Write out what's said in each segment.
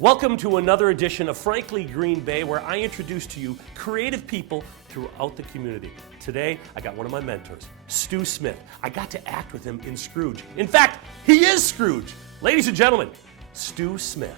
Welcome to another edition of Frankly Green Bay, where I introduce to you creative people throughout the community. Today, I got one of my mentors, Stu Smith. I got to act with him in Scrooge. In fact, he is Scrooge. Ladies and gentlemen, Stu Smith.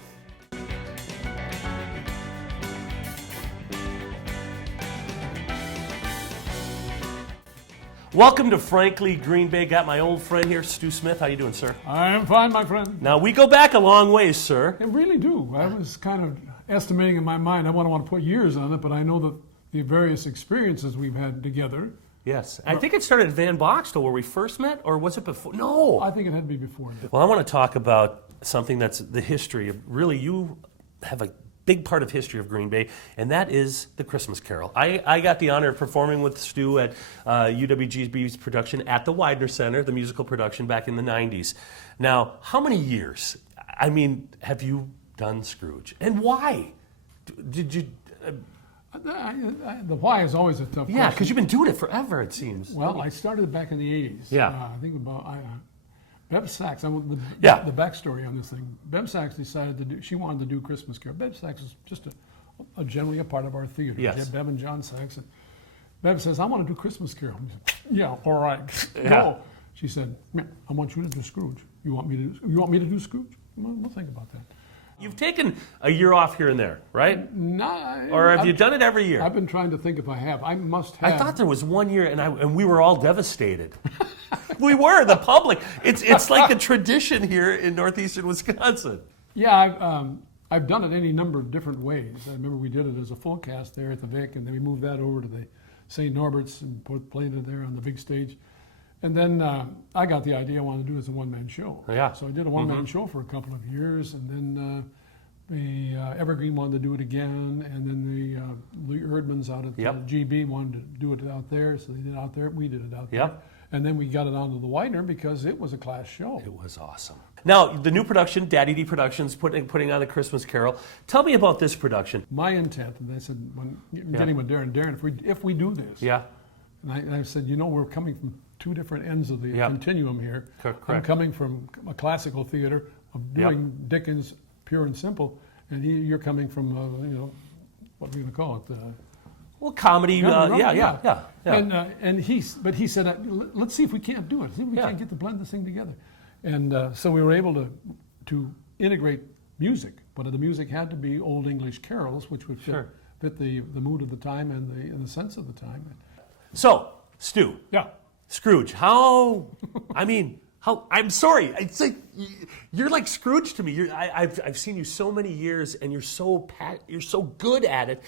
Welcome to Frankly Green Bay. Got my old friend here, Stu Smith. How you doing, sir? I am fine, my friend. Now, we go back a long ways, sir. I really do. I was kind of estimating in my mind. I want to put years on it, but I know that the various experiences we've had together. Yes. I think it started at Van Boxtel where we first met, or was it before? No. I think it had to be before that. Well, I want to talk about something that's the history of, really, you have a big part of history of Green Bay, and that is the Christmas Carol. I got the honor of performing with Stu at UWGB's production at the Widener Center, the musical production back in the 90s. Now, how many years, have you done Scrooge? And why? Did you... The why is always a tough question. Yeah, because you've been doing it forever, it seems. Well, I started back in the 80s. Yeah. I think about... Bev Sachs, the backstory on this thing. Bev Sachs decided she wanted to do Christmas Carol. Bev Sachs is just generally a part of our theater. Yes. Bev and John Sachs. And Bev says, I want to do Christmas Carol. I said, yeah, all right, Yeah. go. She said, I want you to do Scrooge. You want me to do Scrooge? We'll think about that. You've taken a year off here and there, right? No. Or have you done it every year? I've been trying to think if I have. I must have. I thought there was 1 year, and we were all devastated. We were, the public. It's like a tradition here in northeastern Wisconsin. Yeah, I've done it any number of different ways. I remember we did it as a full cast there at the Vic, and then we moved that over to the St. Norbert's and played it there on the big stage. And then I got the idea I wanted to do it as a one-man show. Yeah. So I did a one-man show for a couple of years, and then the Evergreen wanted to do it again, and then the Erdmans out at the GB wanted to do it out there, so they did it out there. We did it out there. And then we got it onto the Widener because it was a class show. It was awesome. Now, the new production, Daddy D Productions, putting on a Christmas Carol. Tell me about this production. My intent, and I said, getting with Darren, if we do this, and I said, we're coming from two different ends of the continuum here. Correct. I'm coming from a classical theater of doing Dickens, pure and simple, and you're coming from, what are we going to call it? Well, comedy, yeah. And he said, let's see if we can't do it. See if we can't get to blend this thing together. And so we were able to integrate music, but the music had to be Old English carols, which would fit the mood of the time and the sense of the time. So, Stu. Yeah. Scrooge, I'm sorry. It's like you're like Scrooge to me. I've seen you so many years, and you're so good at it.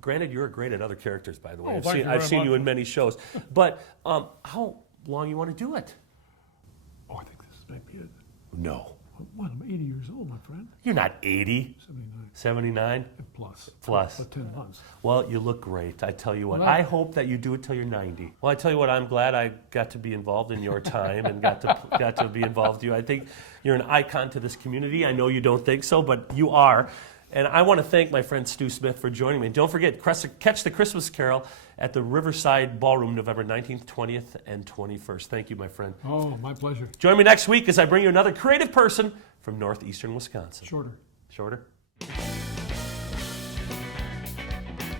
Granted, you're great at other characters, by the way. I've seen you in many shows. But how long you want to do it? Oh, I think this might be it. No. What? I'm 80 years old, my friend. You're not 80. 79? Plus. Plus. 10 months. Well, you look great. I tell you what. I hope that you do it till you're 90. Well, I tell you what. I'm glad I got to be involved in your time and got to be involved with you. I think you're an icon to this community. I know you don't think so, but you are. And I want to thank my friend Stu Smith for joining me. Don't forget, catch the Christmas Carol at the Riverside Ballroom, November 19th, 20th, and 21st. Thank you, my friend. Oh, my pleasure. Join me next week as I bring you another creative person from northeastern Wisconsin. Shorter. Shorter?